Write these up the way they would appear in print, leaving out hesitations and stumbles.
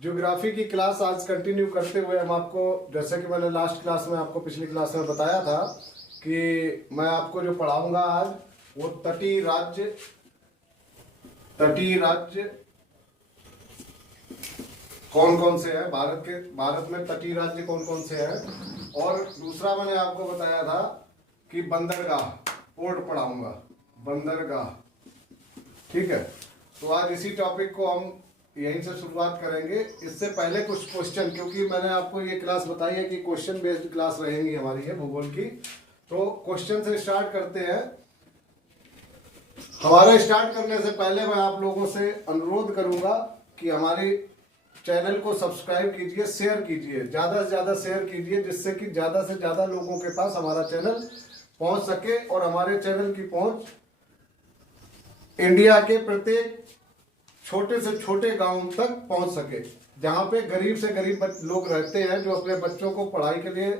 Geography की class आज continue करते हुए हम आपको, जैसे कि मैंने लास्ट क्लास में आपको पिछली क्लास में बताया था कि मैं आपको जो पढ़ाऊंगा आज वो तटीय राज्य कौन कौन से हैं, भारत में तटीय राज्य कौन कौन से हैं। और दूसरा मैंने आपको बताया था कि बंदरगाह, पोर्ट पढ़ाऊंगा, बंदरगाह। ठीक है, तो आज इसी टॉपिक को हम यहीं से शुरुआत करेंगे। इससे पहले कुछ क्वेश्चन, क्योंकि मैंने आपको ये क्लास बताई है कि क्वेश्चन बेस्ड क्लास रहेंगी हमारी है भूगोल की, तो क्वेश्चन से स्टार्ट करते हैं। हमारा स्टार्ट करने से पहले मैं आप लोगों से अनुरोध करूंगा कि हमारे चैनल को सब्सक्राइब कीजिए, शेयर कीजिए, ज़्यादा से ज़्यादा शेयर कीजिए, जिससे कि ज़्यादा से ज़्यादा लोगों के पास हमारा चैनल पहुंच सके और हमारे चैनल की पहुंच इंडिया के प्रत्येक छोटे से छोटे गांव तक पहुंच सके, जहां पे गरीब से गरीब लोग रहते हैं जो अपने बच्चों को पढ़ाई के लिए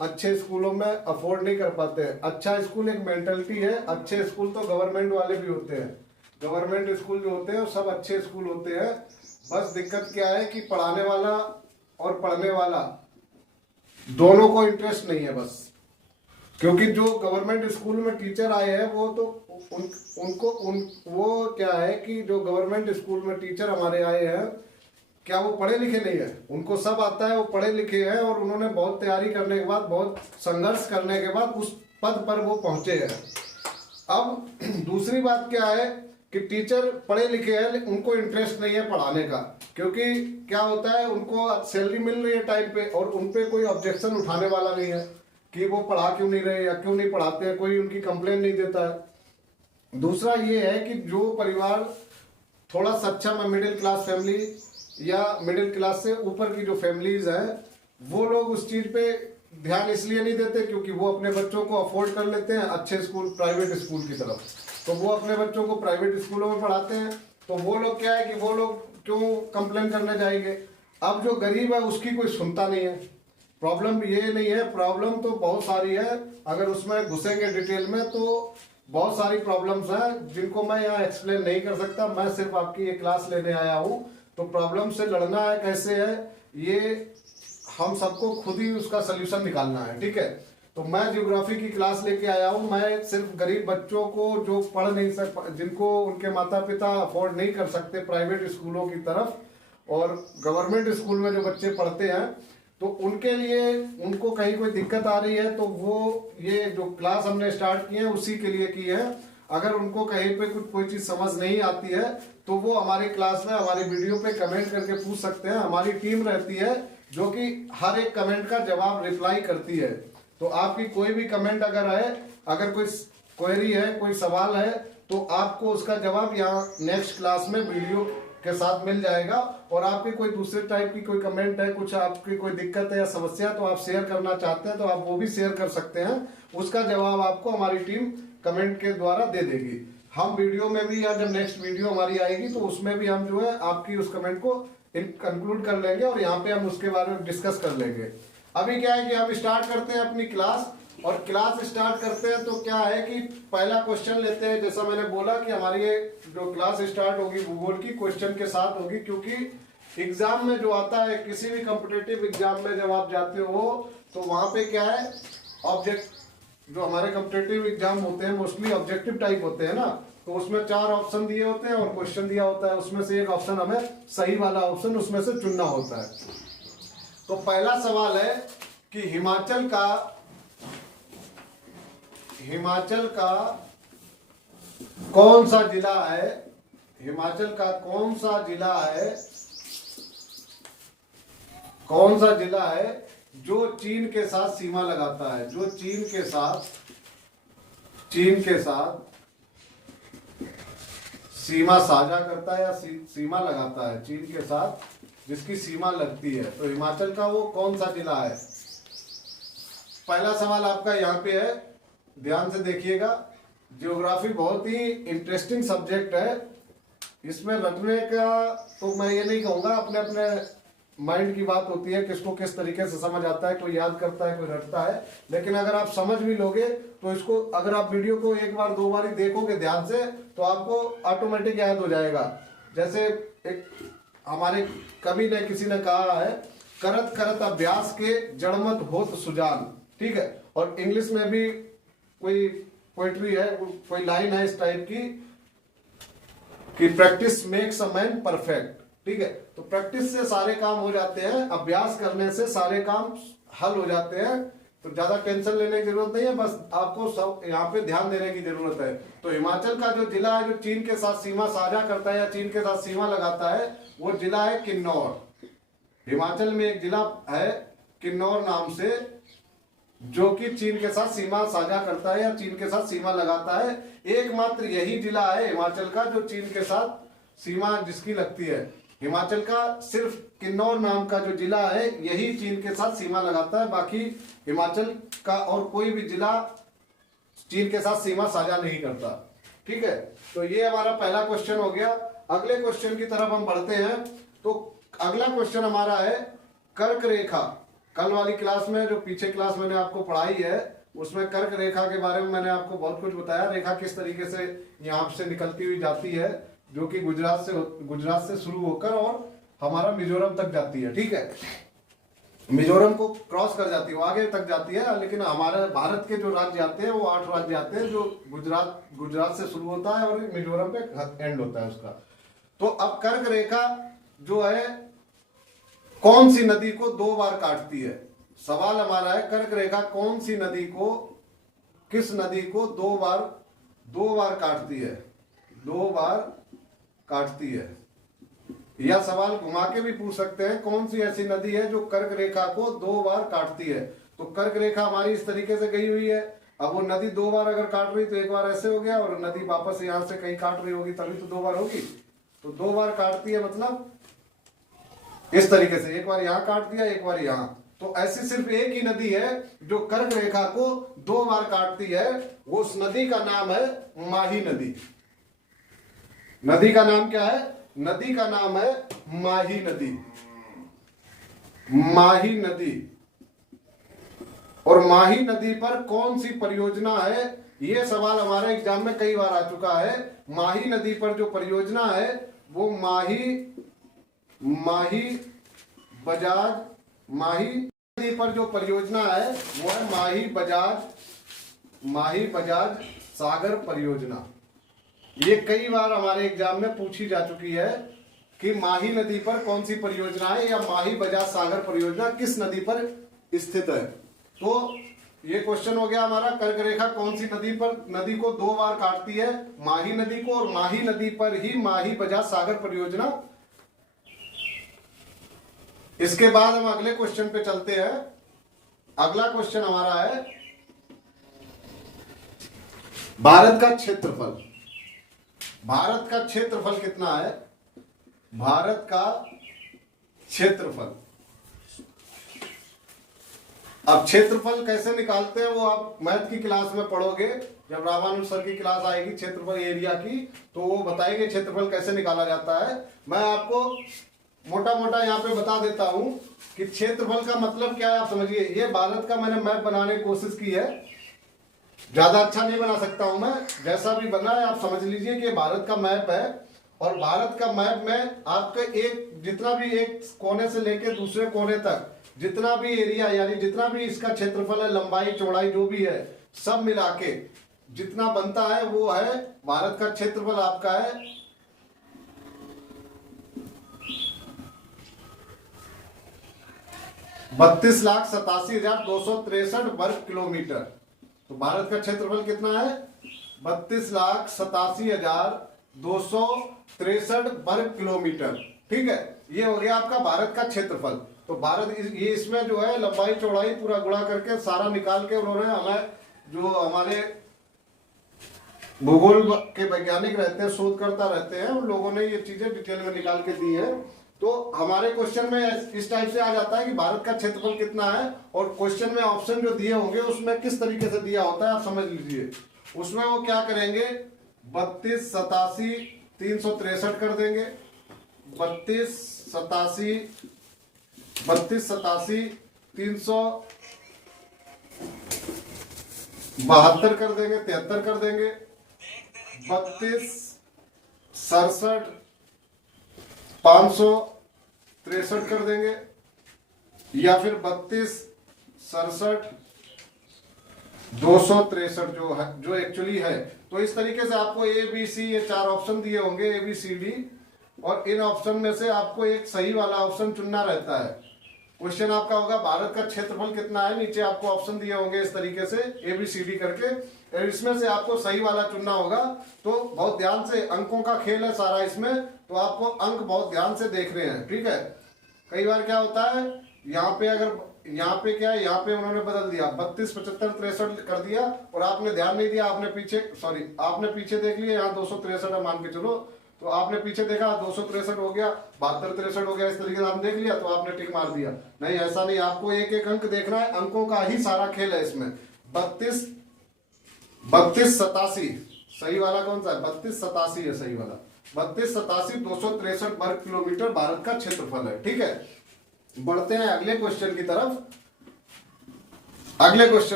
अच्छे स्कूलों में अफोर्ड नहीं कर पाते हैं। अच्छा स्कूल एक मेंटलिटी है, अच्छे स्कूल तो गवर्नमेंट वाले भी होते हैं, गवर्नमेंट स्कूल जो होते हैं वो सब अच्छे स्कूल होते हैं। बस दिक्कत क्या है कि पढ़ाने वाला और पढ़ने वाला दोनों को इंटरेस्ट नहीं है बस। क्योंकि जो गवर्नमेंट स्कूल में टीचर आए हैं वो तो वो क्या है कि जो गवर्नमेंट स्कूल में टीचर हमारे आए हैं, क्या वो पढ़े लिखे नहीं है? उनको सब आता है, वो पढ़े लिखे हैं और उन्होंने बहुत तैयारी करने के बाद, बहुत संघर्ष करने के बाद उस पद पर वो पहुंचे हैं। अब दूसरी बात क्या है कि टीचर पढ़े लिखे हैं, उनको इंटरेस्ट नहीं है पढ़ाने का, क्योंकि क्या होता है, उनको सैलरी मिल रही है टाइम पे और उन पे कोई ऑब्जेक्शन उठाने वाला नहीं है कि वो पढ़ा क्यों नहीं रहे या क्यों नहीं पढ़ाते हैं, कोई उनकी कंप्लेन नहीं देता है। दूसरा ये है कि जो परिवार थोड़ा सक्षम है, मिडिल क्लास फैमिली या मिडिल क्लास से ऊपर की जो फैमिलीज हैं, वो लोग उस चीज पे ध्यान इसलिए नहीं देते क्योंकि वो अपने बच्चों को अफोर्ड कर लेते हैं अच्छे स्कूल, प्राइवेट स्कूल की तरफ, तो वो अपने बच्चों को प्राइवेट स्कूलों में पढ़ाते हैं। तो वो लोग क्या है कि वो लोग क्यों कंप्लेन करने जाएंगे। अब जो गरीब है उसकी कोई सुनता नहीं है। प्रॉब्लम ये नहीं है, प्रॉब्लम तो बहुत सारी है, अगर उसमें घुसेंगे डिटेल में तो बहुत सारी प्रॉब्लम्स हैं जिनको मैं यहाँ एक्सप्लेन नहीं कर सकता। मैं सिर्फ आपकी ये क्लास लेने आया हूँ, तो प्रॉब्लम से लड़ना है कैसे है ये हम सबको खुद ही उसका सोल्यूशन निकालना है। ठीक है, तो मैं ज्योग्राफी की क्लास लेके आया हूँ। मैं सिर्फ गरीब बच्चों को जो पढ़ नहीं सक, जिनको उनके माता पिता अफोर्ड नहीं कर सकते प्राइवेट स्कूलों की तरफ, और गवर्नमेंट स्कूल में जो बच्चे पढ़ते हैं, तो उनके लिए, उनको कहीं कोई दिक्कत आ रही है तो वो ये जो क्लास हमने स्टार्ट की है उसी के लिए की है। अगर उनको कहीं पे कुछ कोई चीज समझ नहीं आती है तो वो हमारी क्लास में, हमारी वीडियो पे कमेंट करके पूछ सकते हैं। हमारी टीम रहती है जो कि हर एक कमेंट का जवाब रिप्लाई करती है। तो आपकी कोई भी कमेंट अगर है, अगर कोई क्वेरी है, कोई सवाल है, तो आपको उसका जवाब यहाँ नेक्स्ट क्लास में वीडियो के साथ मिल जाएगा। और आपकी कोई दूसरे टाइप की कोई कमेंट है, कुछ आपकी कोई दिक्कत है या समस्या, तो आप शेयर करना चाहते हैं तो आप वो भी शेयर कर सकते हैं। उसका जवाब आपको हमारी टीम कमेंट के द्वारा दे देगी। हम वीडियो में भी, या जब नेक्स्ट वीडियो हमारी आएगी तो उसमें भी हम जो है आपकी उस कमेंट को कंक्लूड कर लेंगे और यहाँ पे हम उसके बारे में डिस्कस कर लेंगे। अभी क्या है कि हम स्टार्ट करते हैं अपनी क्लास, और क्लास स्टार्ट करते हैं तो क्या है कि पहला क्वेश्चन लेते हैं। जैसा मैंने बोला कि हमारी ये जो क्लास स्टार्ट होगी भूगोल की, क्वेश्चन के साथ होगी, क्योंकि एग्जाम में जो आता है, किसी भी कॉम्पिटिटिव एग्जाम में जब आप जाते हो तो वहां पे क्या है, ऑब्जेक्ट, जो हमारे कॉम्पिटिटिव एग्जाम होते हैं मोस्टली ऑब्जेक्टिव टाइप होते हैं ना, तो उसमें 4 ऑप्शन दिए होते हैं और क्वेश्चन दिया होता है, उसमें से एक ऑप्शन हमें सही वाला ऑप्शन उसमें से चुनना होता है। तो पहला सवाल है कि हिमाचल का कौन सा जिला है, हिमाचल का कौन सा जिला है जो चीन के साथ सीमा लगाता है, जो चीन के साथ सीमा साझा करता है या सीमा लगाता है, चीन के साथ जिसकी सीमा लगती है, तो हिमाचल का वो कौन सा जिला है। पहला सवाल आपका यहाँ पे है, ध्यान से देखिएगा। ज्योग्राफी बहुत ही इंटरेस्टिंग सब्जेक्ट है, इसमें रटने का तो मैं ये नहीं कहूँगा, अपने अपने माइंड की बात होती है, किसको किस तरीके से समझ आता है, कोई याद करता है, कोई रटता है। लेकिन अगर आप समझ भी लोगे तो इसको, अगर आप वीडियो को एक बार 2 बार ही देखोगे ध्यान से, तो आपको ऑटोमेटिक याद हो जाएगा। जैसे एक हमारे कवि ने किसी ने कहा है, करत करत अभ्यास के जड़मत होत सुजान, ठीक है। और इंग्लिश में भी कोई पोइट्री है, कोई लाइन है इस टाइप की कि practice makes a man perfect, ठीक है। तो प्रैक्टिस से सारे काम हो जाते हैं, अभ्यास करने से सारे काम हल हो जाते हैं। तो ज्यादा टेंशन लेने की जरूरत नहीं है, बस आपको सब यहाँ पे ध्यान देने की जरूरत है। तो हिमाचल का जो जिला है जो चीन के साथ सीमा साझा करता है या चीन के साथ सीमा लगाता है, वो जिला है किन्नौर। हिमाचल में एक जिला है किन्नौर नाम से, जो कि चीन के साथ सीमा साझा करता है या चीन के साथ सीमा लगाता है। एकमात्र यही जिला है हिमाचल का जो चीन के साथ सीमा जिसकी लगती है। हिमाचल का सिर्फ किन्नौर नाम का जो जिला है यही चीन के साथ सीमा लगाता है, बाकी हिमाचल का और कोई भी जिला चीन के साथ सीमा साझा नहीं करता, ठीक है। तो ये हमारा पहला क्वेश्चन हो गया। अगले क्वेश्चन की तरफ हम बढ़ते हैं। तो अगला क्वेश्चन हमारा है कर्क रेखा। कल वाली क्लास में, जो पीछे क्लास मैंने आपको पढ़ाई है, उसमें कर्क रेखा के बारे में मैंने आपको बहुत कुछ बताया। रेखा किस तरीके से यहाँ से निकलती हुई जाती है, जो कि गुजरात से शुरू होकर और हमारा मिजोरम तक जाती है, ठीक है। मिजोरम को क्रॉस कर जाती है, वो आगे तक जाती है। लेकिन हमारे भारत के जो राज्य आते हैं वो 8 राज्य आते हैं, जो गुजरात से शुरू होता है और मिजोरम पे एंड होता है उसका। तो अब कर्क रेखा जो है कौन सी नदी को 2 बार काटती है? सवाल हमारा है कर्क रेखा कौन सी नदी को, किस नदी को 2 बार काटती है? 2 बार काटती है। यह सवाल घुमा के भी पूछ सकते हैं, कौन सी ऐसी नदी है जो कर्क रेखा को 2 बार काटती है? तो कर्क रेखा हमारी इस तरीके से गई हुई है। अब वो नदी 2 बार अगर काट रही तो एक बार ऐसे हो गया, और नदी वापस यहाँ से कहीं काट रही होगी तभी तो 2 बार होगी। तो 2 बार काटती है मतलब इस तरीके से, एक बार यहाँ काट दिया, एक बार यहाँ। तो ऐसी सिर्फ एक ही नदी है जो कर्क रेखा को 2 बार काटती है, वो उस नदी का नाम है माही नदी। नदी का नाम क्या है? नदी का नाम है माही नदी। माही नदी। और माही नदी पर कौन सी परियोजना है? यह सवाल हमारे एग्जाम में कई बार आ चुका है। माही नदी पर जो परियोजना है वो माही नदी पर जो परियोजना है वो है माही बजाज सागर परियोजना। ये कई बार हमारे एग्जाम में पूछी जा चुकी है कि माही नदी पर कौन सी परियोजना है, या माही बजाज सागर परियोजना किस नदी पर स्थित है। तो ये क्वेश्चन हो गया हमारा, कर्क रेखा कौन सी नदी को 2 बार काटती है? माही नदी को, और माही नदी पर ही माही बजाज सागर परियोजना। इसके बाद हम अगले क्वेश्चन पे चलते हैं। अगला क्वेश्चन हमारा है भारत का क्षेत्रफल। भारत का क्षेत्रफल कितना है? भारत का क्षेत्रफल। अब क्षेत्रफल कैसे निकालते हैं वो आप मैथ की क्लास में पढ़ोगे, जब रामानुज सर की क्लास आएगी क्षेत्रफल एरिया की, तो वो बताएंगे क्षेत्रफल कैसे निकाला जाता है। मैं आपको मोटा मोटा यहाँ पे बता देता हूं कि क्षेत्रफल का मतलब क्या है, आप समझिए। ये भारत का मैंने मैप बनाने की कोशिश की है, ज्यादा अच्छा नहीं बना सकता हूं मैं, जैसा भी बना है आप समझ लीजिए कि भारत का मैप है। और भारत का मैप में आपका जितना भी एक कोने से लेकर दूसरे कोने तक जितना भी एरिया, यानी जितना भी इसका क्षेत्रफल है, लंबाई चौड़ाई जो भी है, सब मिला के जितना बनता है वो है भारत का क्षेत्रफल। आपका है 32,87,263 वर्ग किलोमीटर। तो भारत का क्षेत्रफल कितना है? 32,87,263 वर्ग किलोमीटर, ठीक है। ये हो गया आपका भारत का क्षेत्रफल। तो भारत ये इसमें जो है लंबाई चौड़ाई पूरा गुणा करके सारा निकाल के उन्होंने हमें, जो हमारे भूगोल के वैज्ञानिक रहते हैं, शोधकर्ता रहते हैं, उन लोगों ने ये चीजें डिटेल में निकाल के दी है। तो हमारे क्वेश्चन में इस टाइप से आ जाता है कि भारत का क्षेत्रफल कितना है, और क्वेश्चन में ऑप्शन जो दिए होंगे उसमें किस तरीके से दिया होता है आप समझ लीजिए। उसमें वो क्या करेंगे, 32, 87, 363 कर देंगे, 32, 87, 372 कर देंगे, 73 कर देंगे, 32, 67, 500 63 कर देंगे, या फिर 32 67 263 जो है, जो एक्चुअली है। तो इस तरीके से आपको ए बी सी ये 4 ऑप्शन दिए होंगे, ए बी सी डी, और इन ऑप्शन में से आपको एक सही वाला ऑप्शन चुनना रहता है। क्वेश्चन आपका होगा भारत का क्षेत्रफल कितना है, नीचे आपको ऑप्शन दिए होंगे इस तरीके से ए बी सी डी करके, और इसमें से आपको सही वाला चुनना होगा। तो बहुत ध्यान से, अंकों का खेल है सारा इसमें, तो आपको अंक बहुत ध्यान से देख रहे हैं, ठीक है। कई बार क्या होता है, यहाँ पे अगर यहाँ पे क्या है, यहाँ पे उन्होंने बदल दिया 32 75 63 कर दिया, और आपने ध्यान नहीं दिया, आपने पीछे देख लिया, यहाँ 263 है मान के चलो, तो आपने पीछे देखा 263 हो गया, 72 63 हो गया, इस तरीके से आपने देख लिया तो आपने टिक मार दिया। नहीं, ऐसा नहीं, आपको एक एक अंक देखना है, अंकों का ही सारा खेल है इसमें। 32 87 सही वाला कौन सा है, 32 87 है सही वाला, 32 87 263 वर्ग किलोमीटर भारत का क्षेत्रफल है, ठीक है। बढ़ते हैं अगले क्वेश्चन की तरफ,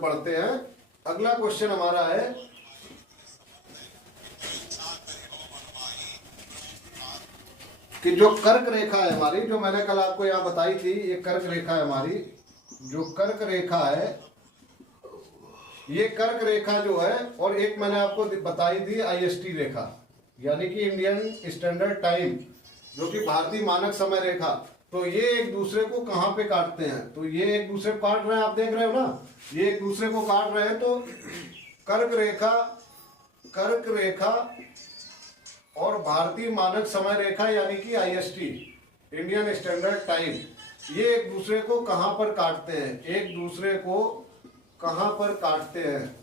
बढ़ते हैं। अगला क्वेश्चन हमारा है कि जो कर्क रेखा है हमारी, जो मैंने कल आपको यहां बताई थी, ये कर्क रेखा है हमारी, जो कर्क रेखा है, ये कर्क रेखा जो है, और एक मैंने आपको बताई थी आईएसटी रेखा, यानी कि इंडियन स्टैंडर्ड टाइम, जो कि भारतीय मानक समय रेखा। तो ये एक दूसरे को कहां पे काटते हैं, तो ये एक दूसरे को काट रहे हैं, आप देख रहे हो ना, ये एक दूसरे को काट रहे हैं। तो कर्क रेखा और भारतीय मानक समय रेखा यानी कि आईएसटी, इंडियन स्टैंडर्ड टाइम, ये एक दूसरे को कहां पर काटते हैं, एक दूसरे को कहां पर काटते हैं,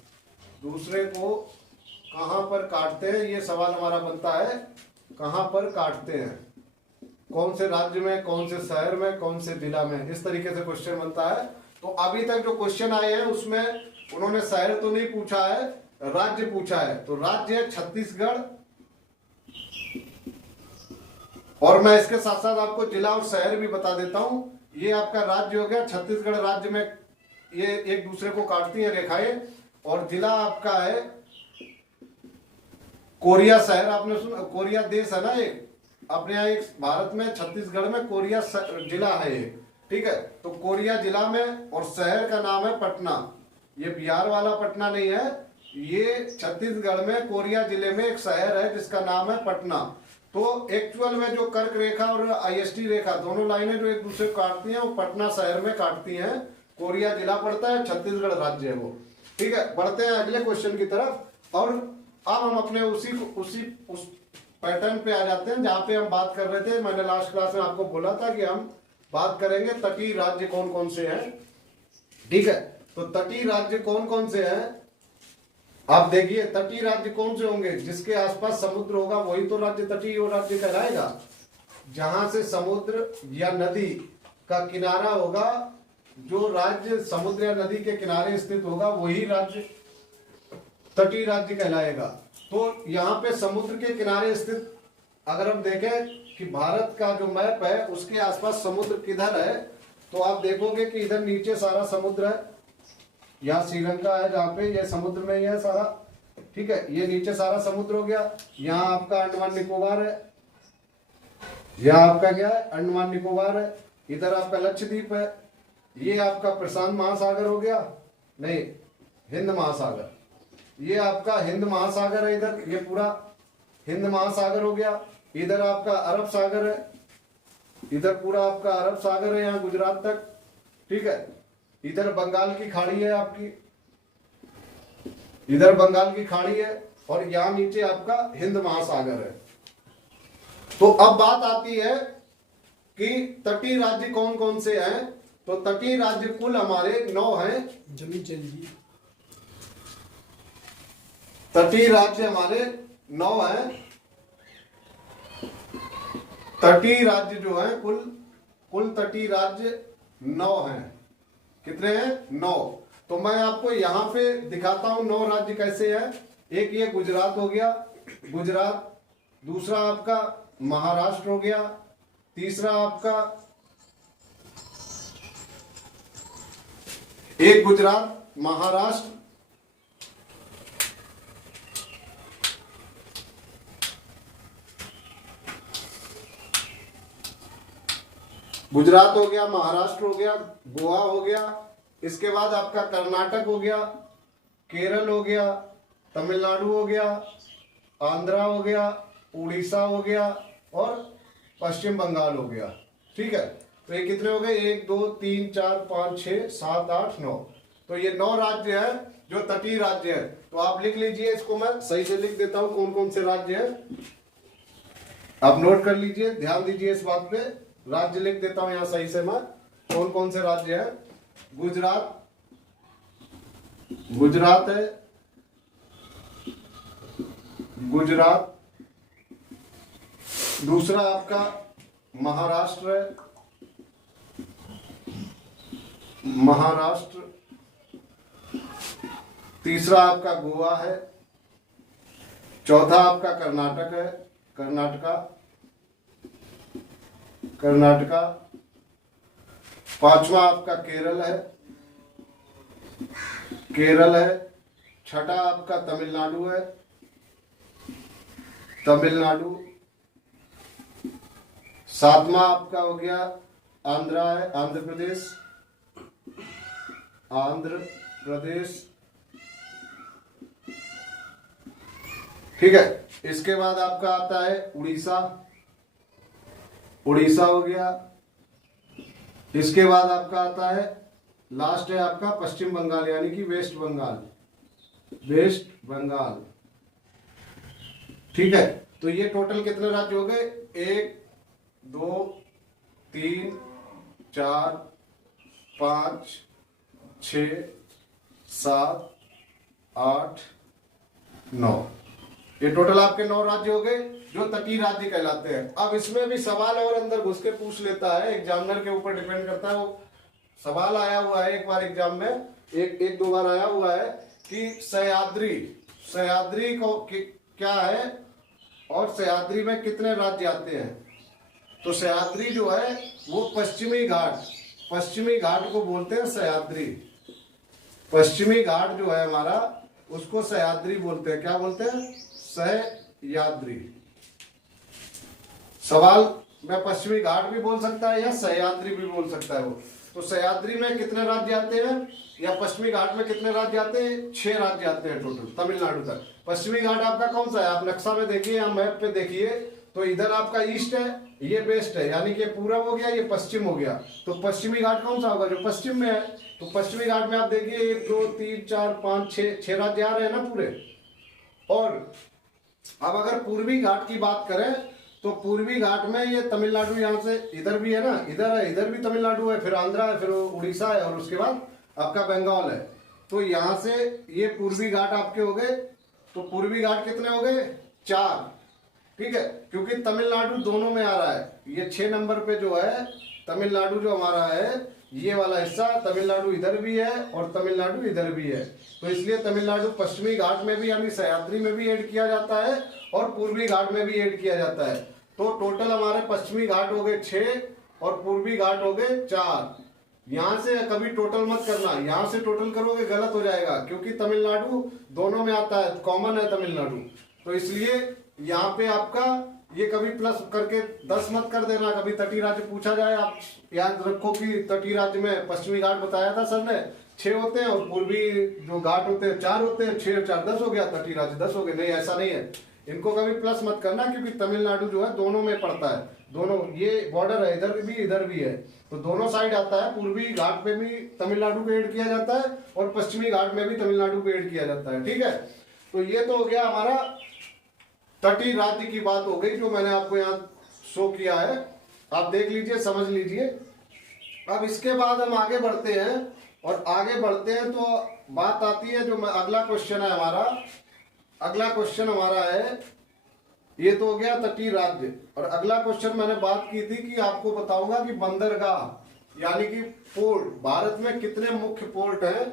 दूसरे को कहां पर काटते हैं, ये सवाल हमारा बनता है, कहां पर काटते हैं, कौन से राज्य में, कौन से शहर में, कौन से जिला में, इस तरीके से क्वेश्चन बनता है। तो अभी तक जो क्वेश्चन आए हैं उसमें उन्होंने शहर तो नहीं पूछा है, राज्य पूछा है। तो राज्य है छत्तीसगढ़, और मैं इसके साथ साथ आपको जिला और शहर भी बता देता हूं। ये आपका राज्य हो गया, छत्तीसगढ़ राज्य में ये एक दूसरे को काटती है रेखाएं, और जिला आपका है कोरिया शहर, आपने सुना, कोरिया देश है ना एक अपने यहाँ, एक भारत में छत्तीसगढ़ में कोरिया जिला है ये, ठीक है। तो कोरिया जिला में, और शहर का नाम है पटना, ये बिहार वाला पटना नहीं है, ये छत्तीसगढ़ में कोरिया जिले में एक शहर है जिसका नाम है पटना। तो एक्चुअल में जो कर्क रेखा और आईएसटी रेखा दोनों लाइनें जो एक दूसरे को काटती हैं, वो पटना शहर में काटती हैं, कोरिया जिला पड़ता है, छत्तीसगढ़ राज्य है वो, ठीक है। बढ़ते हैं अगले क्वेश्चन की तरफ, और अब हम अपने उस पैटर्न पे आ जाते हैं जहां पे हम बात कर रहे थे। मैंने लास्ट क्लास में आपको बोला था कि हम बात करेंगे तटीय राज्य कौन कौन से हैं, ठीक है। तो तटीय राज्य कौन कौन से हैं, आप देखिए, तटीय राज्य कौन से होंगे, जिसके आसपास समुद्र होगा वही तो राज्य तटीय और राज्य कहलाएगा। जहां से समुद्र या नदी का किनारा होगा, जो राज्य समुद्र या नदी के किनारे स्थित होगा वही राज्य तटीय राज्य कहलाएगा। तो यहाँ पे समुद्र के किनारे स्थित, अगर हम देखें कि भारत का जो मैप है उसके आसपास समुद्र किधर है, तो आप देखोगे कि इधर नीचे सारा समुद्र है, यहाँ श्रीलंका है जहाँ पे ये समुद्र में ही है सारा, ठीक है। ये नीचे सारा समुद्र हो गया, यहाँ आपका अंडमान निकोबार है, यहाँ आपका क्या है, अंडमान निकोबार है, इधर आपका लक्षद्वीप है, ये आपका प्रशांत महासागर हो गया, नहीं हिंद महासागर, ये आपका हिंद महासागर है, इधर ये पूरा हिंद महासागर हो गया, इधर आपका अरब सागर है, इधर पूरा आपका अरब सागर है यहाँ गुजरात तक, ठीक है। इधर बंगाल की खाड़ी है आपकी, इधर बंगाल की खाड़ी है, और यहाँ नीचे आपका हिंद महासागर है। तो अब बात आती है कि तटीय राज्य कौन कौन से हैं। तो तटीय राज्य कुल हमारे 9 हैं, जमीन चाहिए, तटीय राज्य हमारे 9 हैं। तटीय राज्य जो है कुल तटीय राज्य 9 हैं। कितने हैं? 9। तो मैं आपको यहां पे दिखाता हूं 9 राज्य कैसे हैं। एक ये गुजरात हो गया, गुजरात। दूसरा आपका महाराष्ट्र हो गया। तीसरा आपका एक गुजरात, महाराष्ट्र, गुजरात हो गया, महाराष्ट्र हो गया, गोवा हो गया, इसके बाद आपका कर्नाटक हो गया, केरल हो गया, तमिलनाडु हो गया, आंध्रा हो गया, उड़ीसा हो गया और पश्चिम बंगाल हो गया। ठीक है, तो ये कितने हो गए? 1 2 3 4 5 6 7 8 9। तो ये 9 राज्य है जो तटीय राज्य है। तो आप लिख लीजिए, इसको मैं सही से लिख देता हूं कौन कौन से राज्य है, आप नोट कर लीजिए, ध्यान दीजिए इस बात पे। राज्य लिख देता हूं यहां सही से मैं, कौन कौन से राज्य है। गुजरात, गुजरात है, गुजरात। दूसरा आपका महाराष्ट्र है, महाराष्ट्र। तीसरा आपका गोवा है। चौथा आपका कर्नाटक है, कर्नाटका, कर्नाटका। पांचवा आपका केरल है, केरल है। छठा आपका तमिलनाडु है, तमिलनाडु। सातवां आपका हो गया आंध्रा है, आंध्र प्रदेश, आंध्र प्रदेश। ठीक है, इसके बाद आपका आता है उड़ीसा, उड़ीसा हो गया। इसके बाद आपका आता है, लास्ट है आपका पश्चिम बंगाल यानी कि वेस्ट बंगाल, वेस्ट बंगाल। ठीक है, तो ये टोटल कितने राज्य हो गए? 1 2 3 4 5 6 7 8 9। ये टोटल आपके 9 राज्य हो गए जो तटीय राज्य कहलाते हैं। अब इसमें भी सवाल और अंदर घुस के पूछ लेता है, एग्जामिनर के ऊपर डिपेंड करता है। वो सवाल आया हुआ है एक बार एग्जाम में, एक दो बार आया हुआ है कि सह्याद्री, सह्याद्री को क्या है और सह्याद्री में कितने राज्य आते हैं। तो सह्याद्री जो है वो पश्चिमी घाट, पश्चिमी घाट को बोलते हैं सह्याद्री। पश्चिमी घाट जो है हमारा उसको सह्याद्री बोलते हैं। क्या बोलते हैं? सह्याद्री। सवाल में पश्चिमी घाट भी बोल सकता है या सह्याद्री भी बोल सकता है वो। तो सह्याद्री में कितने राज्य आते हैं या पश्चिमी घाट में कितने राज्य आते हैं? 6 राज्य आते हैं टोटल तमिलनाडु तक। पश्चिमी घाट आपका कौन सा है? आप नक्शा में देखिए या मैप पे देखिए, तो इधर आपका ईस्ट है, ये वेस्ट है, यानी कि पूरब हो गया, ये पश्चिम हो गया। तो पश्चिमी घाट कौन सा होगा? जो पश्चिम में है। तो पश्चिमी घाट में आप देखिए 1 2 3 4 5 6 राज्य आ रहे हैं ना पूरे। और अब अगर पूर्वी घाट की बात करें तो पूर्वी घाट में ये तमिलनाडु यहाँ से इधर भी है ना, इधर है, इधर भी तमिलनाडु है, फिर आंध्रा है, फिर उड़ीसा है और उसके बाद आपका बंगाल है। तो यहाँ से ये पूर्वी घाट आपके हो गए। तो पूर्वी घाट कितने हो गए? 4। ठीक है, क्योंकि तमिलनाडु दोनों में आ रहा है। ये 6 नंबर पे जो है तमिलनाडु जो हमारा है, ये वाला हिस्सा तमिलनाडु इधर भी है और तमिलनाडु इधर भी है। तो इसलिए तमिलनाडु पश्चिमी घाट में भी यानी सह्याद्री में भी ऐड किया जाता है और पूर्वी घाट में भी ऐड किया जाता है। तो टोटल हमारे पश्चिमी घाट हो गए 6 और पूर्वी घाट हो गए 4। यहां से कभी टोटल मत करना, यहां से टोटल करोगे गलत हो जाएगा, क्योंकि तमिलनाडु दोनों में आता है, कॉमन है तमिलनाडु। तो इसलिए यहाँ पे आपका ये कभी प्लस करके 10 मत कर देना। कभी तटीय राज्य पूछा जाए, आप याद रखो कि तटीय राज्य में पश्चिमी घाट बताया था सर ने 6 होते हैं और पूर्वी जो घाट होते हैं 4 होते हैं। 6 और 4 10 हो गया, तटीय राज्य 10 हो गए। नहीं, ऐसा नहीं है, इनको कभी प्लस मत करना, क्योंकि तमिलनाडु जो है दोनों में पड़ता है। दोनों ये बॉर्डर है, इधर भी है, तो दोनों साइड आता है। पूर्वी घाट पे भी तमिलनाडु को ऐड किया जाता है और पश्चिमी घाट में भी तमिलनाडु को ऐड किया जाता है। ठीक है, तो ये तो हो गया हमारा तटीय राज्य की बात हो गई, जो मैंने आपको यहाँ शो किया है। आप देख लीजिए, समझ लीजिए। अब इसके बाद हम आगे बढ़ते हैं, और आगे बढ़ते हैं तो बात आती है जो अगला क्वेश्चन है हमारा। अगला क्वेश्चन हमारा है, ये तो हो गया तटीय राज्य, और अगला क्वेश्चन मैंने बात की थी कि आपको बताऊंगा कि बंदरगाह यानी कि पोर्ट, भारत में कितने मुख्य पोर्ट हैं।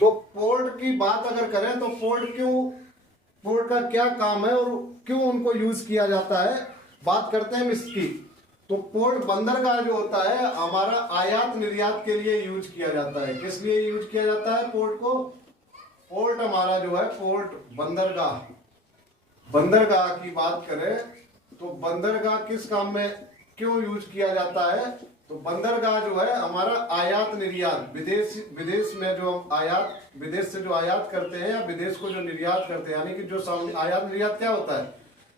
तो पोर्ट की बात अगर करें तो पोर्ट का क्या काम है और क्यों उनको यूज किया जाता है, बात करते हैं इसकी। तो पोर्ट, बंदरगाह जो होता है हमारा आयात निर्यात के लिए यूज किया जाता है। किस लिए यूज किया जाता है पोर्ट को? पोर्ट हमारा जो है पोर्ट, बंदरगाह की बात करें तो बंदरगाह किस काम में क्यों यूज किया जाता है? तो बंदरगाह जो है हमारा आयात निर्यात, विदेश में जो आयात, विदेश से जो आयात करते हैं या विदेश को जो निर्यात करते हैं, यानी कि जो आयात निर्यात क्या होता है?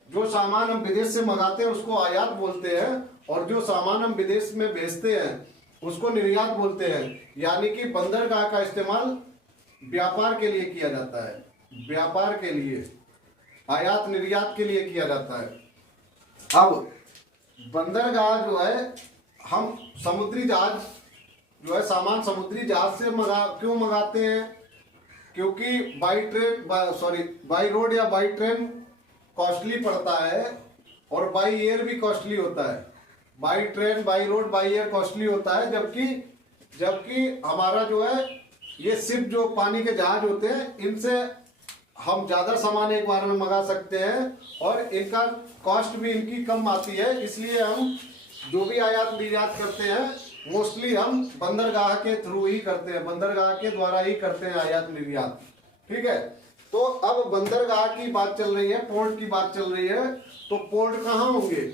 जो सामान हम विदेश से मंगाते हैं उसको आयात बोलते हैं, और जो सामान हम विदेश में भेजते हैं उसको निर्यात बोलते हैं। यानी कि बंदरगाह का इस्तेमाल व्यापार के लिए किया जाता है, व्यापार के लिए, आयात निर्यात के लिए किया जाता है। अब बंदरगाह जो है, हम समुद्री जहाज जो है, सामान समुद्री जहाज से क्यों मंगाते हैं? क्योंकि बाई रोड या बाई ट्रेन कॉस्टली पड़ता है, और बाई एयर भी कॉस्टली होता है। By train, by road, by air costly होता है, जबकि हमारा जो है ये शिप जो पानी के जहाज होते हैं, इनसे हम ज्यादा सामान एक बार में मंगा सकते हैं, और इनका कॉस्ट भी इनकी कम आती है। इसलिए हम जो भी आयात निर्यात करते हैं मोस्टली हम बंदरगाह के थ्रू ही करते हैं, बंदरगाह के द्वारा ही करते हैं आयात निर्यात। ठीक है, तो अब बंदरगाह की बात चल रही है, पोर्ट की बात चल रही है, तो पोर्ट कहाँ होंगे?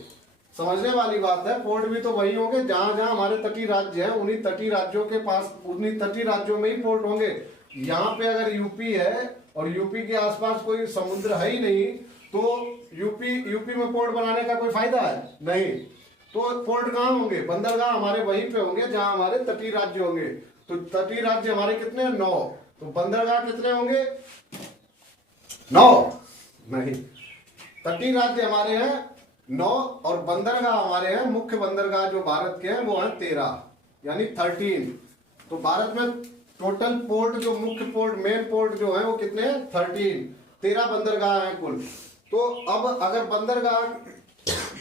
समझने वाली बात है, पोर्ट भी तो वही होंगे जहां जहां हमारे तटीय राज्य हैं, उन्हीं तटीय राज्यों के पास, उन्हीं तटीय राज्यों में ही पोर्ट होंगे। यहाँ पे अगर यूपी है और यूपी के आसपास कोई समुद्र है ही नहीं, तो यूपी में पोर्ट बनाने का कोई फायदा है नहीं। तो पोर्ट कहाँ होंगे? बंदरगाह हमारे वहीं पे होंगे जहां हमारे तटीय राज्य होंगे। तो तटीय राज्य हमारे कितने हैं? 9। तो बंदरगाह कितने होंगे? 9 नहीं, तटीय राज्य हमारे हैं 9, और बंदरगाह हमारे हैं, मुख्य बंदरगाह जो भारत के हैं वो है 13, यानी 13। तो भारत में टोटल पोर्ट, जो मुख्य पोर्ट, मेन पोर्ट जो है वो कितने हैं? 13 बंदरगाह हैं कुल। तो अब अगर बंदरगाह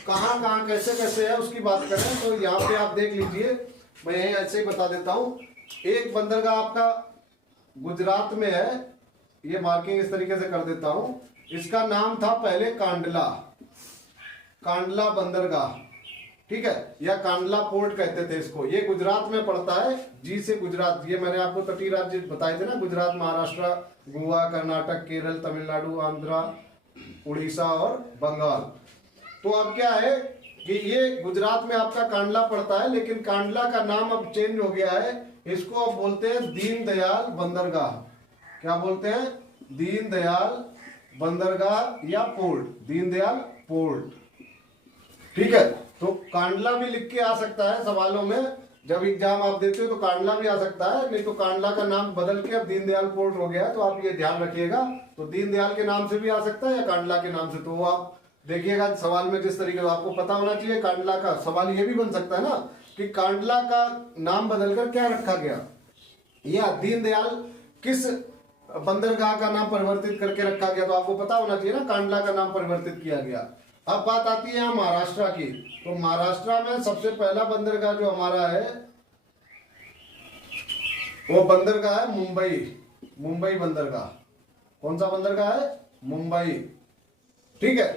कहाँ कैसे कैसे है उसकी बात करें, तो यहाँ पे आप देख लीजिए, मैं यही ऐसे ही बता देता हूँ। एक बंदरगाह आपका गुजरात में है, ये मार्किंग इस तरीके से कर देता हूँ। इसका नाम था पहले कांडला बंदरगाह, ठीक है, या कांडला पोर्ट कहते थे इसको। ये गुजरात में पड़ता है, जी से गुजरात। ये मैंने आपको तटीय राज्य बताए थे ना, गुजरात, महाराष्ट्र, गोवा, कर्नाटक, केरल, तमिलनाडु, आंध्र, उड़ीसा और बंगाल। तो अब क्या है कि ये गुजरात में आपका कांडला पड़ता है, लेकिन कांडला का नाम अब चेंज हो गया है, इसको अब बोलते हैं दीनदयाल बंदरगाह। क्या बोलते हैं? दीनदयाल बंदरगाह या पोर्ट, दीनदयाल पोर्ट। ठीक है, तो कांडला भी लिख के आ सकता है सवालों में, जब एग्जाम आप देते हो तो कांडला भी आ सकता है, नहीं तो कांडला का नाम बदल के अब दीनदयाल पोर्ट हो गया है, तो आप ये ध्यान रखिएगा। तो दीनदयाल के नाम से भी आ सकता है या कांडला के नाम से, तो वो आप देखिएगा सवाल में जिस तरीके से आपको पता होना चाहिए। कांडला का सवाल ये भी बन सकता है ना कि कांडला का नाम बदलकर क्या रखा गया, या दीनदयाल किस बंदरगाह का नाम परिवर्तित करके रखा गया, तो आपको पता होना चाहिए ना कांडला का नाम परिवर्तित किया गया। अब बात आती है महाराष्ट्र की, तो महाराष्ट्र में सबसे पहला बंदरगाह जो हमारा है वो बंदरगाह है मुंबई बंदरगाह। कौन सा बंदरगाह है? मुंबई। ठीक है,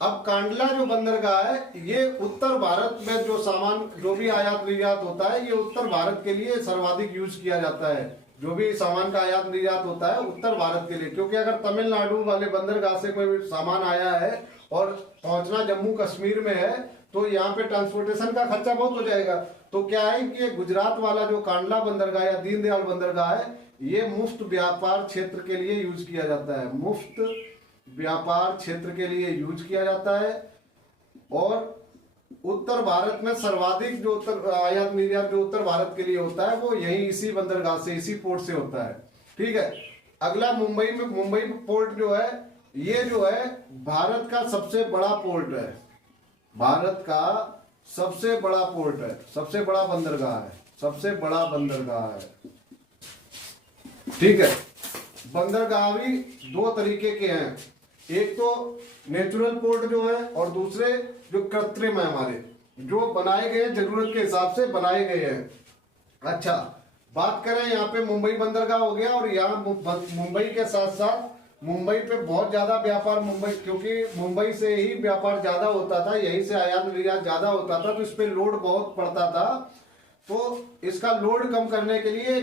अब कांडला जो बंदरगाह है ये उत्तर भारत में जो सामान, जो भी आयात निर्यात होता है, ये उत्तर भारत के लिए सर्वाधिक यूज किया जाता है। जो भी सामान का आयात निर्यात होता है उत्तर भारत के लिए, क्योंकि अगर तमिलनाडु वाले बंदरगाह से कोई सामान आया है और पहुंचना जम्मू कश्मीर में है, तो यहाँ पे ट्रांसपोर्टेशन का खर्चा बहुत हो जाएगा। तो क्या है कि गुजरात वाला जो कांडला बंदरगाह या दीनदयाल बंदरगाह है, ये मुफ्त व्यापार क्षेत्र के लिए यूज किया जाता है, मुफ्त व्यापार क्षेत्र के लिए यूज किया जाता है। और उत्तर भारत में सर्वाधिक जो उत्तर आयात निर्यात जो उत्तर भारत के लिए होता है वो यही इसी बंदरगाह से, इसी पोर्ट से होता है। ठीक है, अगला मुंबई पोर्ट जो है, ये जो है भारत का सबसे बड़ा पोर्ट है, भारत का सबसे बड़ा पोर्ट है, सबसे बड़ा बंदरगाह है, सबसे बड़ा बंदरगाह है। ठीक है, बंदरगाह भी दो तरीके के हैं, एक तो नेचुरल पोर्ट जो है और दूसरे जो कृत्रिम है, हमारे जो बनाए गए हैं, जरूरत के हिसाब से बनाए गए हैं। अच्छा, बात करें यहाँ पे मुंबई बंदरगाह हो गया, और यहाँ मुंबई के साथ साथ मुंबई पे बहुत ज्यादा व्यापार, मुंबई क्योंकि मुंबई से ही व्यापार ज्यादा होता था, यहीं से आयात निर्यात ज्यादा होता था, तो इस पे लोड बहुत पड़ता था। तो इसका लोड कम करने के लिए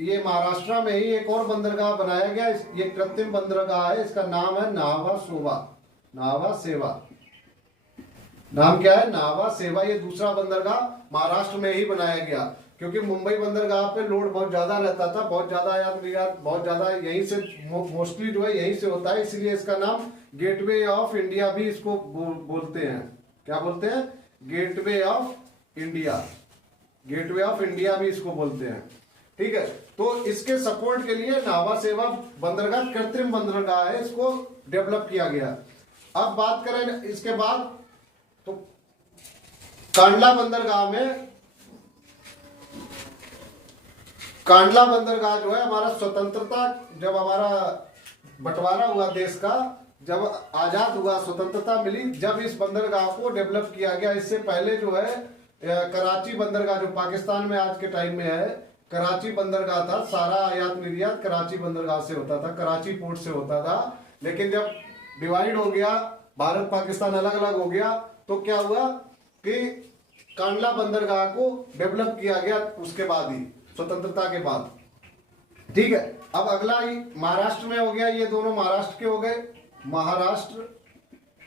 ये महाराष्ट्र में ही एक और बंदरगाह बनाया गया, ये कृत्रिम बंदरगाह है, इसका नाम है नावा सेवा। नाम क्या है? नावा सेवा। ये दूसरा बंदरगाह महाराष्ट्र में ही बनाया गया, क्योंकि मुंबई बंदरगाह पे लोड बहुत ज्यादा रहता था, बहुत ज्यादा आयात निर्यात बहुत ज्यादा यहीं से मोस्टली जो है यहीं से होता है, इसलिए इसका नाम गेटवे ऑफ इंडिया भी इसको बोलते हैं। क्या बोलते हैं? Gateway of India. Gateway of India भी इसको बोलते हैं। ठीक है, तो इसके सपोर्ट के लिए नावा सेवा बंदरगाह कृत्रिम बंदरगाह है, इसको डेवलप किया गया। अब बात करें इसके बाद, तो कांडला बंदरगाह में, कांडला बंदरगाह जो है हमारा स्वतंत्रता, जब हमारा बंटवारा हुआ देश का, जब आजाद हुआ, स्वतंत्रता मिली, जब इस बंदरगाह को डेवलप किया गया। इससे पहले जो है कराची बंदरगाह जो पाकिस्तान में आज के टाइम में है, कराची बंदरगाह था, सारा आयात निर्यात कराची बंदरगाह से होता था, कराची पोर्ट से होता था। लेकिन जब डिवाइड हो गया, भारत पाकिस्तान अलग अलग हो गया, तो क्या हुआ कि कांडला बंदरगाह को डेवलप किया गया उसके बाद ही, स्वतंत्रता के बाद। ठीक है, अब अगला ही महाराष्ट्र में हो गया, ये दोनों महाराष्ट्र के हो गए, महाराष्ट्र।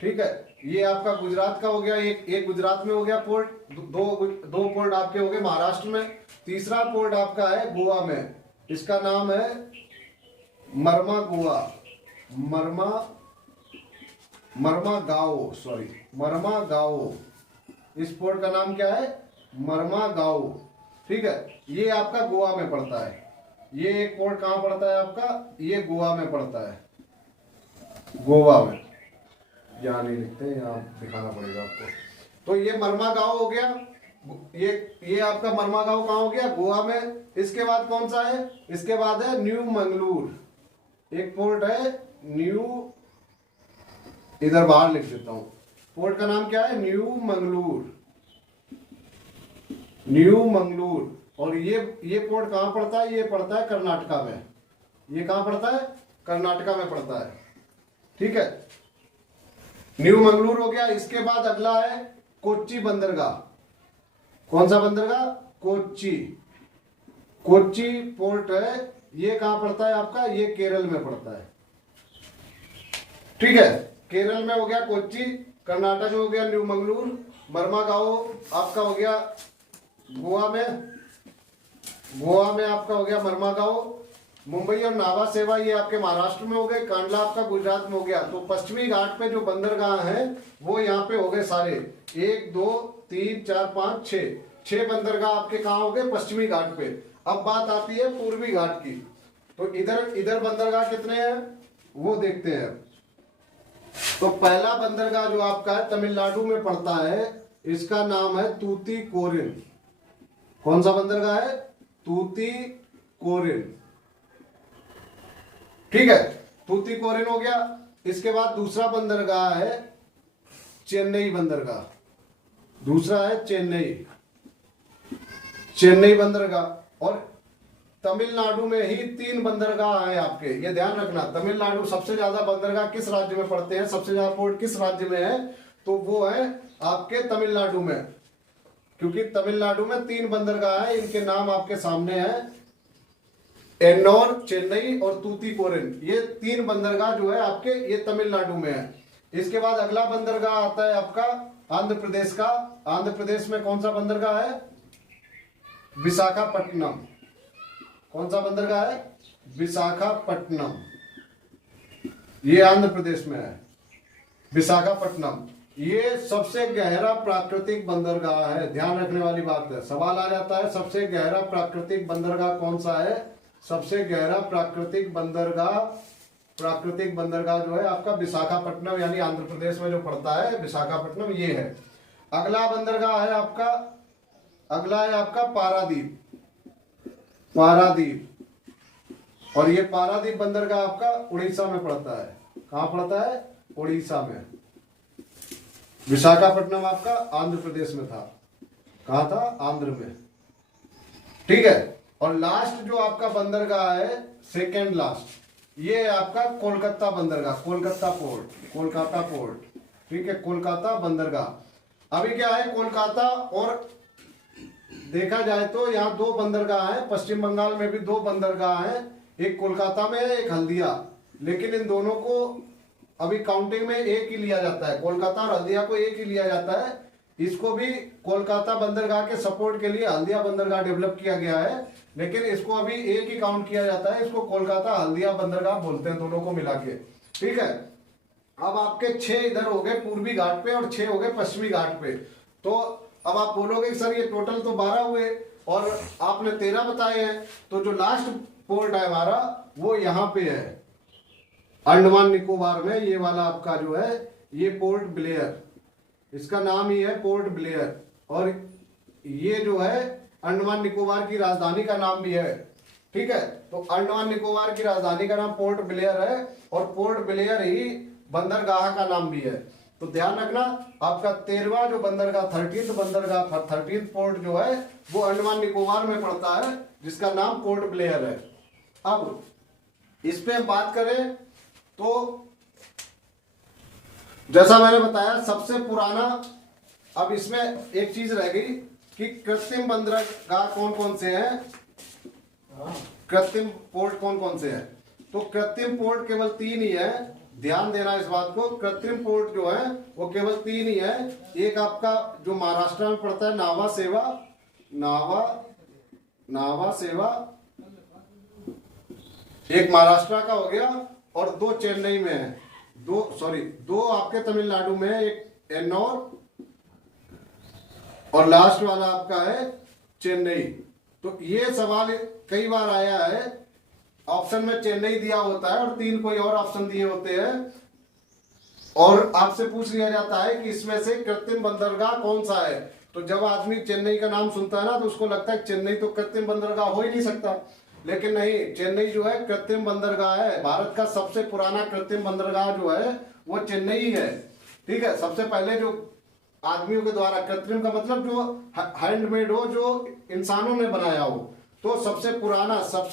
ठीक है, ये आपका गुजरात का हो गया, एक गुजरात में हो गया पोर्ट, दो पोर्ट आपके हो गए महाराष्ट्र में। तीसरा पोर्ट आपका है गोवा में, इसका नाम है मरमा गोवा, मरमा गाओ, सॉरी मरमा गाओ। इस पोर्ट का नाम क्या है? मरमा गाओ। ठीक है, ये आपका गोवा में पड़ता है। ये एक पोर्ट कहां पड़ता है आपका? ये गोवा में पड़ता है, गोवा में। यहाँ नहीं लिखते, यहाँ दिखाना पड़ेगा आपको। तो ये मरमा गांव हो गया, ये आपका मरमा गांव कहाँ हो गया? गोवा में। इसके बाद कौन सा है? इसके बाद है न्यू मंगलूर, एक पोर्ट है न्यू, इधर बाहर लिख देता हूं, पोर्ट का नाम क्या है? New Mangalore, new Mangalore. और ये पोर्ट कहाँ पड़ता है? ये पड़ता है कर्नाटका में। ये कहाँ पड़ता है? कर्नाटका में पड़ता है। ठीक है, न्यू मंगलूर हो गया। इसके बाद अगला है कोच्चि बंदरगाह। कौन सा बंदरगाह? कोच्चि, कोच्चि पोर्ट है। ये कहां पड़ता है आपका? ये केरल में पड़ता है। ठीक है, केरल में हो गया कोच्चि, कर्नाटक में हो गया न्यू मंगलूर, मरमा गांव आपका हो गया गोवा में, गोवा में आपका हो गया मरमा गांव। मुंबई और नावा सेवा ये आपके महाराष्ट्र में हो गए, कांडला आपका गुजरात में हो गया। तो पश्चिमी घाट पे जो बंदरगाह हैं वो यहाँ पे हो गए सारे, 1 2 3 4 5 6 बंदरगाह आपके कहाँ हो गए? पश्चिमी घाट पे। अब बात आती है पूर्वी घाट की, तो इधर बंदरगाह कितने हैं वो देखते हैं। तो पहला बंदरगाह जो आपका है तमिलनाडु में पड़ता है, इसका नाम है तूतीकोरिन। कौन सा बंदरगाह है? तूतीकोरिन। ठीक है, तूतीकोरिन हो गया। इसके बाद दूसरा बंदरगाह है चेन्नई बंदरगाह, दूसरा है चेन्नई, चेन्नई बंदरगाह। और तमिलनाडु में ही 3 बंदरगाह हैं आपके, ये ध्यान रखना। तमिलनाडु सबसे ज्यादा बंदरगाह किस राज्य में पड़ते हैं, सबसे ज्यादा पोर्ट किस राज्य में है? तो वो है आपके तमिलनाडु में, क्योंकि तमिलनाडु में 3 बंदरगाह है, इनके नाम आपके सामने है, एन्नोर, चेन्नई और तूतीकोरिन। ये 3 बंदरगाह जो है आपके ये तमिलनाडु में है। इसके बाद अगला बंदरगाह आता है आपका आंध्र प्रदेश का। आंध्र प्रदेश में कौन सा बंदरगाह है? विशाखापट्टनम। कौन सा बंदरगाह है? विशाखापट्टनम, ये आंध्र प्रदेश में है, विशाखापट्टनम। ये सबसे गहरा प्राकृतिक बंदरगाह है, ध्यान रखने वाली बात है। सवाल आ जाता है सबसे गहरा प्राकृतिक बंदरगाह कौन सा है? सबसे गहरा प्राकृतिक बंदरगाह जो है आपका विशाखापट्टनम, यानी आंध्र प्रदेश में जो पड़ता है विशाखापट्टनम, ये है। अगला बंदरगाह है आपका, अगला है आपका पारादीप, पारादीप। और ये पारादीप बंदरगाह आपका उड़ीसा में पड़ता है। कहां पड़ता है? उड़ीसा में। विशाखापट्टनम आपका आंध्र प्रदेश में था। कहां था? आंध्र में। ठीक है, और लास्ट जो आपका बंदरगाह है, सेकेंड लास्ट, ये आपका कोलकाता बंदरगाह, कोलकाता पोर्ट, कोलकाता पोर्ट। ठीक है, कोलकाता बंदरगाह। अभी क्या है, कोलकाता और देखा जाए तो यहाँ 2 बंदरगाह हैं, पश्चिम बंगाल में भी 2 बंदरगाह हैं, एक कोलकाता में है, एक हल्दिया। लेकिन इन दोनों को अभी काउंटिंग में एक ही लिया जाता है, कोलकाता और हल्दिया को एक ही लिया जाता है। इसको भी कोलकाता बंदरगाह के सपोर्ट के लिए हल्दिया बंदरगाह डेवलप किया गया है, लेकिन इसको अभी एक ही काउंट किया जाता है। इसको कोलकाता हल्दिया बंदरगाह बोलते हैं दोनों को मिला के। ठीक है, अब आपके 6 इधर हो गए पूर्वी घाट पे और 6 हो गए पश्चिमी घाट पे। तो अब आप बोलोगे सर ये टोटल तो 12 हुए और आपने 13 बताए हैं, तो जो लास्ट पोर्ट है हमारा वो यहाँ पे है अंडमान निकोबार में। ये वाला आपका जो है ये पोर्ट ब्लेयर, इसका नाम ही है पोर्ट ब्लेयर, और ये जो है अंडमान निकोबार की राजधानी का नाम भी है। ठीक है, तो अंडमान निकोबार की राजधानी का नाम पोर्ट ब्लेयर है और पोर्ट ब्लेयर ही बंदरगाह का नाम भी है। तो ध्यान रखना, आपका 13वां जो बंदरगाह 13th बंदरगाह 13th पोर्ट जो है वो अंडमान निकोबार में पड़ता है, जिसका नाम पोर्ट ब्लेयर है। अब इस पे हम बात करें तो जैसा मैंने बताया सबसे पुराना, अब इसमें एक चीज रह गई कि कृत्रिम बंदरगाह कौन कौन से हैं, कृत्रिम पोर्ट कौन कौन से हैं। तो कृत्रिम पोर्ट केवल 3 ही है, ध्यान देना इस बात को। कृत्रिम पोर्ट जो है वो केवल 3 ही है। एक आपका जो महाराष्ट्र में पड़ता है नावा सेवा, नावा सेवा एक महाराष्ट्र का हो गया, और 2 चेन्नई में है, 2 आपके तमिलनाडु में है, एक एन्नौर और लास्ट वाला आपका है चेन्नई। तो ये सवाल कई बार आया है, ऑप्शन में चेन्नई दिया होता है और 3 कोई और ऑप्शन दिए होते हैं, और आपसे पूछ लिया जाता है कि इसमें से कृत्रिम बंदरगाह कौन सा है। तो जब आदमी चेन्नई का नाम सुनता है ना तो उसको लगता है चेन्नई तो कृत्रिम बंदरगाह हो ही नहीं सकता, लेकिन नहीं, चेन्नई जो है कृत्रिम बंदरगाह है। भारत का सबसे पुराना कृत्रिम बंदरगाह जो है वो चेन्नई है। ठीक है, सबसे पहले जो आदमियों के द्वारा, कृत्रिम का मतलब जो हैंडमेड हो, जो इंसानों ने बनाया हो, तो सबसे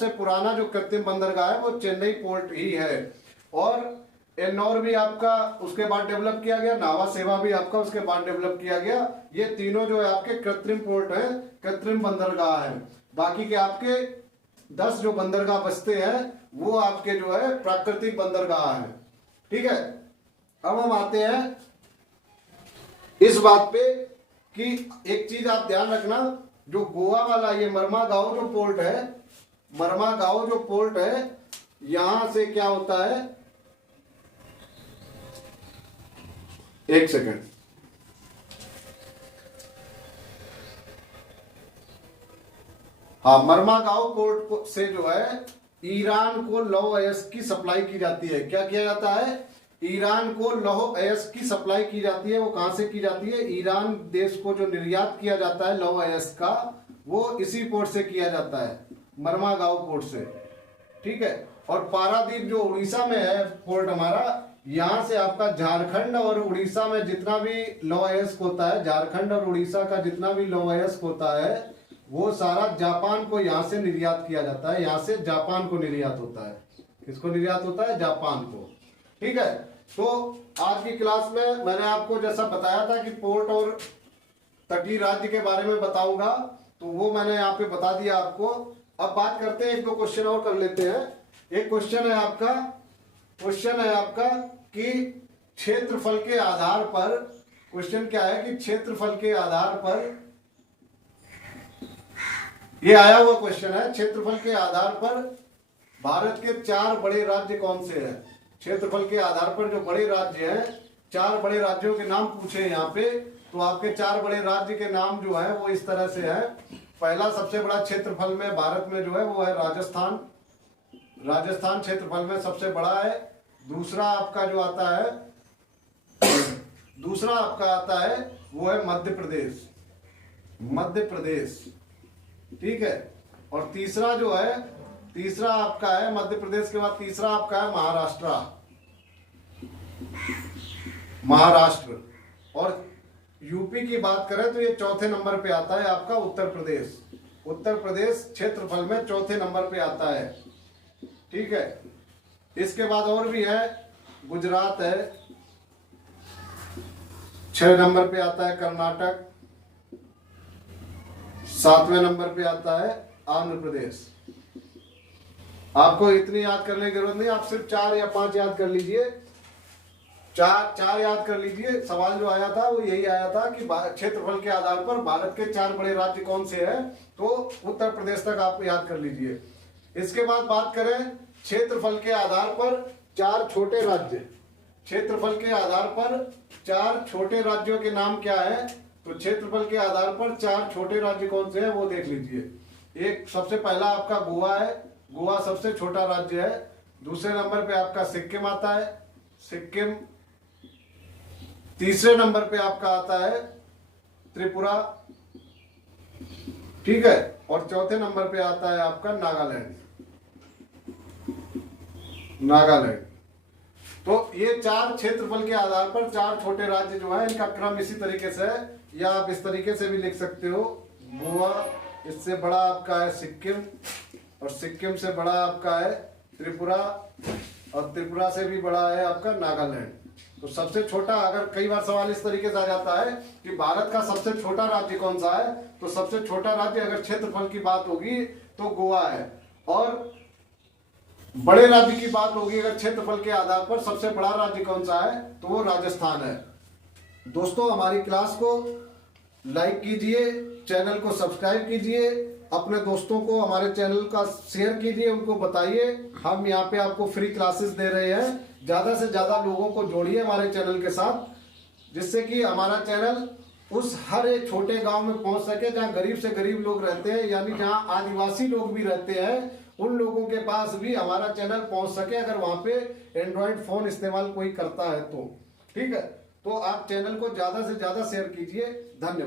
पुराना जो कृत्रिम बंदरगाह है वो चेन्नई पोर्ट ही है। और एन्नौर भी आपका उसके बाद डेवलप किया गया, नावा सेवा भी आपका उसके बाद डेवलप किया गया। ये तीनों जो है आपके कृत्रिम पोर्ट है, कृत्रिम बंदरगाह है। बाकी के आपके 10 जो बंदरगाह बचते हैं वो आपके जो है प्राकृतिक बंदरगाह है। ठीक है, अब हम आते हैं इस बात पे कि एक चीज आप ध्यान रखना, जो गोवा वाला ये मर्मागांव जो पोर्ट है, मर्मागांव जो पोर्ट है, यहां से क्या होता है, एक सेकंड, हाँ, मर्मागांव पोर्ट से जो है ईरान को लौह अयस्क की सप्लाई की जाती है। क्या किया जाता है, ईरान को लौह अयस्क की सप्लाई की जाती है। वो कहां से की जाती है, ईरान देश को जो निर्यात किया जाता है लौह अयस्क का, वो इसी पोर्ट से किया जाता है, मर्मागांव पोर्ट से। ठीक है, और पारादीप जो उड़ीसा में है पोर्ट हमारा, यहां से आपका झारखंड और उड़ीसा में जितना भी लौह अयस्क होता है, झारखंड और उड़ीसा का जितना भी लौह अयस्क होता है वो सारा जापान को यहां से निर्यात किया जाता है। यहां से जापान को निर्यात होता है। किसको निर्यात होता है, जापान को। ठीक है, तो आज की क्लास में मैंने आपको जैसा बताया था कि पोर्ट और तटीय राज्य के बारे में बताऊंगा, तो वो मैंने यहाँ पे बता दिया आपको। अब बात करते हैं, 1-2 क्वेश्चन और कर लेते हैं। एक क्वेश्चन है आपका कि क्षेत्रफल के आधार पर, क्वेश्चन क्या है कि क्षेत्रफल के आधार पर, ये आया हुआ क्वेश्चन है, क्षेत्रफल के आधार पर भारत के 4 बड़े राज्य कौन से हैं। क्षेत्रफल के आधार पर जो बड़े राज्य हैं, 4 बड़े राज्यों के नाम पूछे यहाँ पे, तो आपके 4 बड़े राज्य के नाम जो है वो इस तरह से है। पहला सबसे बड़ा क्षेत्रफल में भारत में जो है वो है राजस्थान। राजस्थान क्षेत्रफल में सबसे बड़ा है। दूसरा आपका जो आता है, दूसरा आपका आता है वो है मध्य प्रदेश, मध्य प्रदेश। ठीक है, और तीसरा जो है, तीसरा आपका है मध्य प्रदेश के बाद तीसरा आपका है महाराष्ट्र, महाराष्ट्र। और यूपी की बात करें तो ये चौथे नंबर पे आता है आपका उत्तर प्रदेश। उत्तर प्रदेश क्षेत्रफल में चौथे नंबर पे आता है। ठीक है, इसके बाद और भी है, गुजरात है, 6 नंबर पे आता है कर्नाटक, 7वें नंबर पे आता है आंध्र प्रदेश। आपको इतनी याद करने की जरूरत नहीं, आप सिर्फ 4 या 5 याद कर लीजिए। चार याद कर लीजिए। सवाल जो आया था वो यही आया था कि क्षेत्रफल के आधार पर भारत के 4 बड़े राज्य कौन से हैं, तो उत्तर प्रदेश तक आप याद कर लीजिए। इसके बाद बात करें क्षेत्रफल के आधार पर 4 छोटे राज्य। क्षेत्रफल के आधार पर 4 छोटे राज्यों के नाम क्या है, तो क्षेत्रफल के आधार पर 4 छोटे राज्य कौन से हैं वो देख लीजिए। एक सबसे पहला आपका गोवा है, गोवा सबसे छोटा राज्य है। दूसरे नंबर पे आपका सिक्किम आता है, सिक्किम। तीसरे नंबर पे आपका आता है त्रिपुरा, ठीक है। और चौथे नंबर पे आता है आपका नागालैंड, नागालैंड। तो ये 4 क्षेत्रफल के आधार पर 4 छोटे राज्य जो है, इनका क्रम इसी तरीके से है, या आप इस तरीके से भी लिख सकते हो। गोवा, इससे बड़ा आपका है सिक्किम, और सिक्किम से बड़ा आपका है त्रिपुरा, और त्रिपुरा से भी बड़ा है आपका नागालैंड। तो सबसे छोटा, अगर कई बार सवाल इस तरीके से आ जाता है कि भारत का सबसे छोटा राज्य कौन सा है, तो सबसे छोटा राज्य अगर क्षेत्रफल की बात होगी तो गोवा है, और बड़े राज्य की बात होगी अगर क्षेत्रफल के आधार पर सबसे बड़ा राज्य कौन सा है, तो वो राजस्थान है। दोस्तों, हमारी क्लास को लाइक कीजिए, चैनल को सब्सक्राइब कीजिए, अपने दोस्तों को हमारे चैनल का शेयर कीजिए, उनको बताइए हम यहाँ पे आपको फ्री क्लासेस दे रहे हैं। ज्यादा से ज्यादा लोगों को जोड़िए हमारे चैनल के साथ, जिससे कि हमारा चैनल उस हर एक छोटे गांव में पहुंच सके जहां गरीब से गरीब लोग रहते हैं, यानी जहां आदिवासी लोग भी रहते हैं, उन लोगों के पास भी हमारा चैनल पहुंच सके, अगर वहां पे एंड्रॉइड फोन इस्तेमाल कोई करता है तो। ठीक है, तो आप चैनल को ज्यादा से ज्यादा शेयर कीजिए। धन्यवाद।